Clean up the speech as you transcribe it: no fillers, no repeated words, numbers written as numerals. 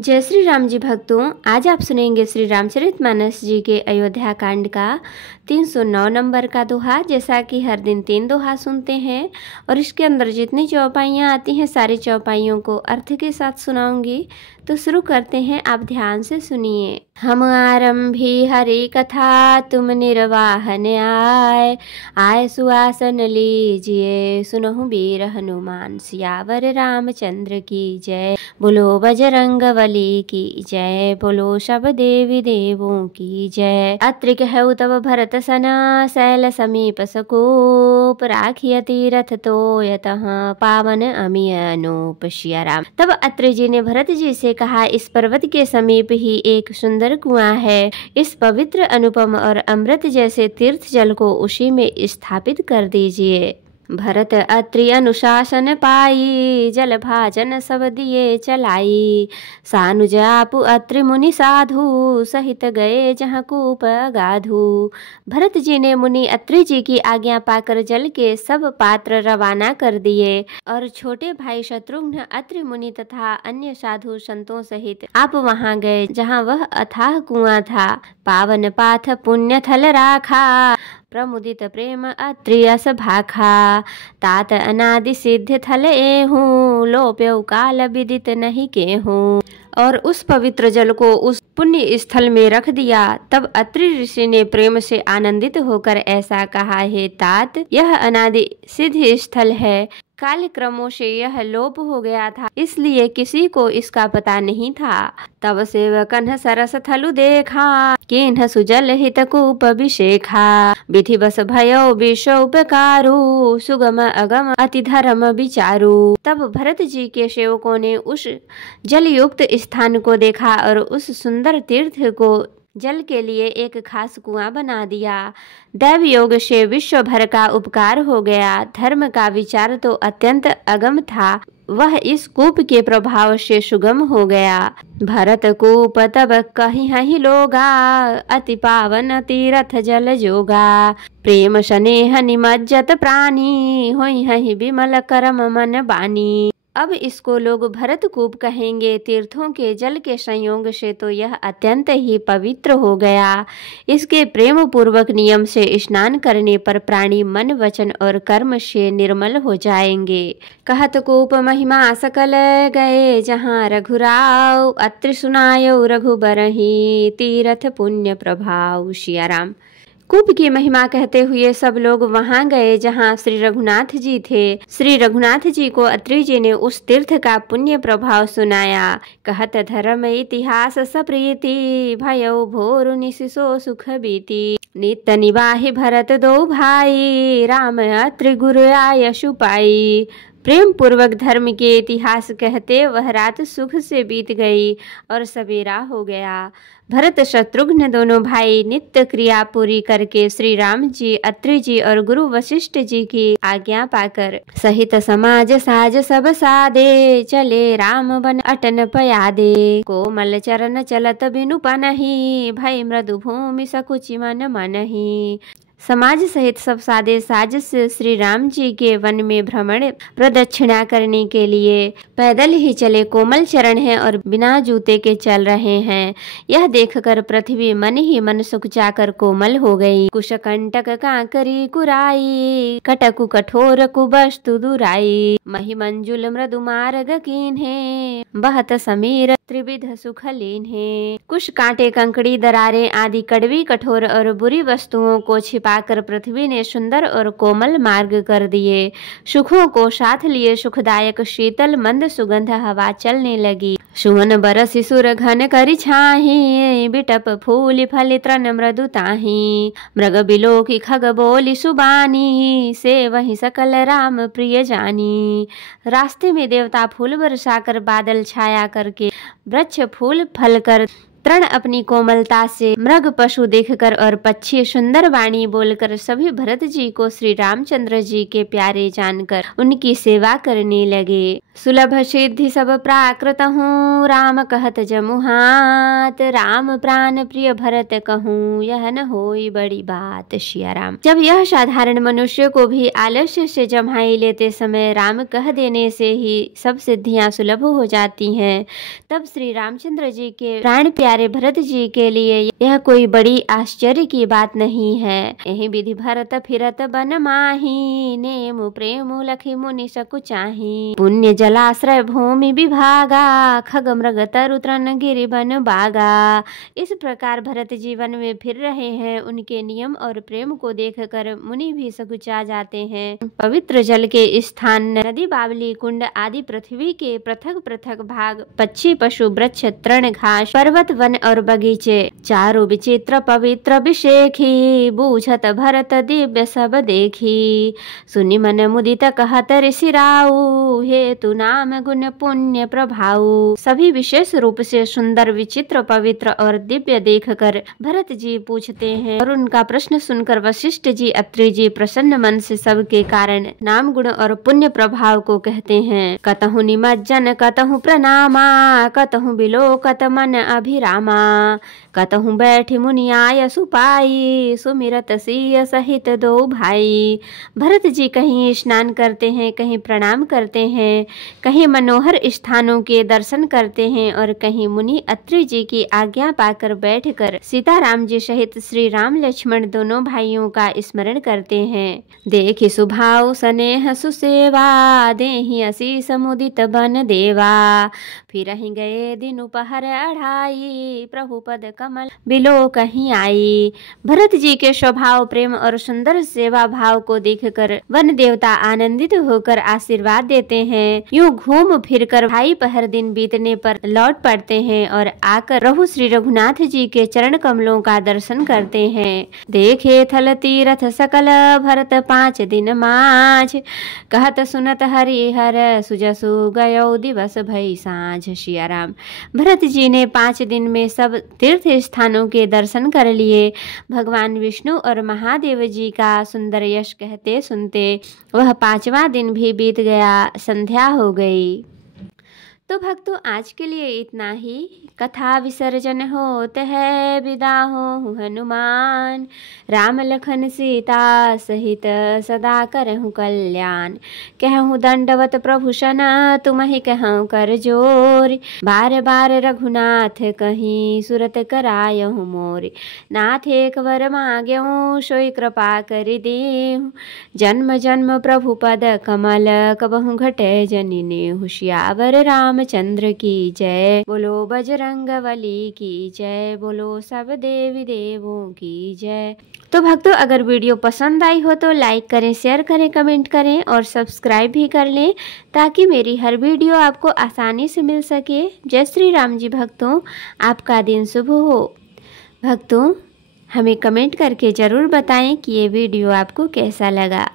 जय श्री राम जी भक्तों, आज आप सुनेंगे श्री रामचरितमानस जी के अयोध्या कांड का 309 नंबर का दोहा। जैसा कि हर दिन 3 दोहा सुनते हैं और इसके अंदर जितनी चौपाइयाँ आती हैं सारी चौपाइयों को अर्थ के साथ सुनाऊंगी। तो शुरू करते हैं, आप ध्यान से सुनिए। हम आरंभी हरि कथा तुम निर्वाहन आए, आए सुआसन लीजिए सुनहु वीर हनुमान सियावर रामचंद्र की जय। बोलो बजरंग बली की जय, बोलो सब देवी देवों की जय। अत्रि कहु तब भरत सना शैल समीप सकोप, राखिय तीरथ तोयतः पावन अमिय अनूप सिया राम। तब अत्रि जी ने भरत जी से कहा, इस पर्वत के समीप ही एक सुंदर कुआं है, इस पवित्र अनुपम और अमृत जैसे तीर्थ जल को उसी में स्थापित कर दीजिए। भरत अत्रि अनुशासन पाई, जल भाजन सब दिए चलाई। सानुज आपु अत्रि मुनि साधु, सहित गए जहाँ कूप गाधु। भरत जी ने मुनि अत्रि जी की आज्ञा पाकर जल के सब पात्र रवाना कर दिए और छोटे भाई शत्रुघ्न अत्रि मुनि तथा अन्य साधु संतों सहित आप वहाँ गए जहाँ वह अथाह कुआं था। पावन पाथ पुण्य थल राखा, प्रमुदित प्रेम अत्रियस भाखा। तात अनादि सिद्ध थल एहूँ, लोप्यौ काल विदित नहीं केहूँ। और उस पवित्र जल को उस पुण्य स्थल में रख दिया। तब अत्रि ऋषि ने प्रेम से आनंदित होकर ऐसा कहा, हे तात, यह अनादि सिद्ध स्थल है, काल क्रमों से यह लोप हो गया था, इसलिए किसी को इसका पता नहीं था। तब सेवकन सरस थलु देखा, किन्ह सुजल हित कूप अभिषेखा। विधि बस भयो विश्व उपकारु, सुगम अगम अति धर्म विचारु। तब भरत जी के सेवकों ने उस जल युक्त स्थान को देखा और उस सुंदर तीर्थ को जल के लिए एक खास कुआं बना दिया। दैव योग से विश्व भर का उपकार हो गया। धर्म का विचार तो अत्यंत अगम था, वह इस कूप के प्रभाव से सुगम हो गया। भरत कूप तब कहीं लोगा, अति पावन तीरथ जल जोगा। प्रेम स्नेह निमज्जत प्राणी, होई हहि विमल करम मन बानी। अब इसको लोग भरत कूप कहेंगे। तीर्थों के जल के संयोग से तो यह अत्यंत ही पवित्र हो गया। इसके प्रेम पूर्वक नियम से स्नान करने पर प्राणी मन वचन और कर्म से निर्मल हो जाएंगे। कहत कूप महिमा सकल गए, जहाँ रघुराव अत्रि सुनायो रघुबरहि, तीरथ पुण्य प्रभाव सिया राम। कूप की महिमा कहते हुए सब लोग वहां गए जहां श्री रघुनाथ जी थे। श्री रघुनाथ जी को अत्रि जी ने उस तीर्थ का पुण्य प्रभाव सुनाया। कहत धर्म इतिहास सप्रीति, भयो भोर निशिसो सुख बीती। नित्य निवाहि भरत दो भाई, राम अत्रि गुरु आयशु पाई। प्रेम पूर्वक धर्म के इतिहास कहते वह रात सुख से बीत गई और सवेरा हो गया। भरत शत्रुघ्न दोनों भाई नित्य क्रिया पूरी करके श्री राम जी, अत्रि जी और गुरु वशिष्ठ जी की आज्ञा पाकर सहित समाज साज सब सादे, चले राम बन अटन पयादे। कोमल चरण चलत बिनु पनहि, भय मृदु भूमि सकुचि मन मनहि। समाज सहित सब सादे साज से श्री राम जी के वन में भ्रमण प्रदक्षिणा करने के लिए पैदल ही चले। कोमल चरण है और बिना जूते के चल रहे हैं। यह देखकर पृथ्वी मन ही मन सुख जाकर कोमल हो गई। कुश कंटक कांकरी कुराई, कटकु कठोर कुबस्तु दुराई। मही मंजुल मृदु मार्ग कीन्हे, बहत समीर त्रिविध सुख लीन्हे। कुश कांटे कंकड़ी दरारें आदि कड़वी कठोर और बुरी वस्तुओं को छिपाकर पृथ्वी ने सुंदर और कोमल मार्ग कर दिए। सुखों को साथ लिए सुखदायक शीतल मंद सुगंध हवा चलने लगी। सुवन बरस सुर घन करि छाहि, बिटप फूल फल तृण मृदु ताहि। मृग बिलोकी खग बोली सुबानी, से वही सकल राम प्रिय जानी। रास्ते में देवता फूल बरसाकर बादल छाया करके, वृक्ष फूल फल कर, तृण अपनी कोमलता से, मृग पशु देखकर और पक्षी सुंदर वाणी बोलकर सभी भरत जी को श्री रामचंद्र जी के प्यारे जानकर उनकी सेवा करने लगे। सुलभ सिद्धि सब प्राकृत हूँ, राम कहत जमुहात, राम प्राण प्रिय भरत कहूँ, यह न होई बड़ी बात। सिया राम। जब यह साधारण मनुष्य को भी आलस्य से जम्हाई लेते समय राम कह देने से ही सब सिद्धियां सुलभ हो जाती हैं, तब श्री रामचंद्र जी के प्राण प्यारे भरत जी के लिए यह कोई बड़ी आश्चर्य की बात नहीं है। यही विधि भरत फिरत बन माही, नेम प्रेम लखी मुनि सकु चाही, पुण्य जलाश्रय भूमि विभागा, खग मृग तरु तृण गिरि बन बागा। इस प्रकार भरत जीवन में फिर रहे हैं, उनके नियम और प्रेम को देखकर मुनि भी सकुचा जाते हैं। पवित्र जल के स्थान नदी, बावली, कुंड आदि पृथ्वी के पृथक पृथक भाग, पक्षी पशु वृक्ष तृण घास, पर्वत वन और बगीचे, चारों विचित्र पवित्र विशेखी, बूझत भरत दिव्य सब देखी, सुनि मन मुदित कहत ऋषि राऊ, हेतु नाम गुण पुण्य प्रभाऊ। सभी विशेष रूप से सुंदर, विचित्र, पवित्र और दिव्य देखकर भरत जी पूछते हैं, और उनका प्रश्न सुनकर वशिष्ठ जी, अत्रि जी प्रसन्न मन से सबके कारण नाम गुण और पुण्य प्रभाव को कहते हैं। कतहु निमज्जन कतहु प्रणामा, कतहु बिलोकत मन अभिरामा, कतहु बैठ मुनियाय सुपाई, सुमिरत सिय सहित दो भाई। भरत जी कहीं स्नान करते हैं, कहीं प्रणाम करते हैं, कहीं मनोहर स्थानों के दर्शन करते हैं, और कहीं मुनि अत्रि जी की आज्ञा पाकर बैठकर सीताराम जी सहित श्री राम लक्ष्मण दोनों भाइयों का स्मरण करते हैं। देखि सुभाव स्नेह सुसेवा, देहि असीस मुदित बन देवा, फिर ही गए दिन उपहर अढ़ाई, प्रभु पद कमल बिलो कहीं आई। भरत जी के स्वभाव, प्रेम और सुंदर सेवा भाव को देखकर वन देवता आनंदित होकर आशीर्वाद देते हैं। यूं घूम फिरकर भाई पहर दिन बीतने पर लौट पड़ते हैं और आकर प्रभु श्री रघुनाथ जी के चरण कमलों का दर्शन करते हैं। देखे थल तीरथ सकल भरत 5 दिन माझ, कहत सुनत हरिहर सुजसु गयो दिवस भई साँझ। सिया राम। भरत जी ने 5 दिन में सब तीर्थ स्थानों के दर्शन कर लिए। भगवान विष्णु और महादेव जी का सुंदर यश कहते सुनते वह 5वां दिन भी बीत गया, संध्या हो गई। तो भक्तों, आज के लिए इतना ही। कथा विसर्जन होत है, विदा हो हनुमान, राम लखन सीता सहित सदा करहु कल्याण। कहूँ दंडवत प्रभु सन, तुम ही कहूँ कर जोर, बार बार रघुनाथ कहीं सुरत करायहु मोर। नाथ एक वर मांग्यहु, सोई कृपा कर देहु, जन्म जन्म प्रभु पद कमल, कबहु घटे जनि नेहु। सियावर रामचंद्र की जय, बोलो बजरंगबली की जय, बोलो सब देवी देवों की जय। तो भक्तों, अगर वीडियो पसंद आई हो तो लाइक करें, शेयर करें, कमेंट करें और सब्सक्राइब भी कर लें, ताकि मेरी हर वीडियो आपको आसानी से मिल सके। जय श्री राम जी। भक्तों, आपका दिन शुभ हो। भक्तों, हमें कमेंट करके ज़रूर बताएं कि ये वीडियो आपको कैसा लगा।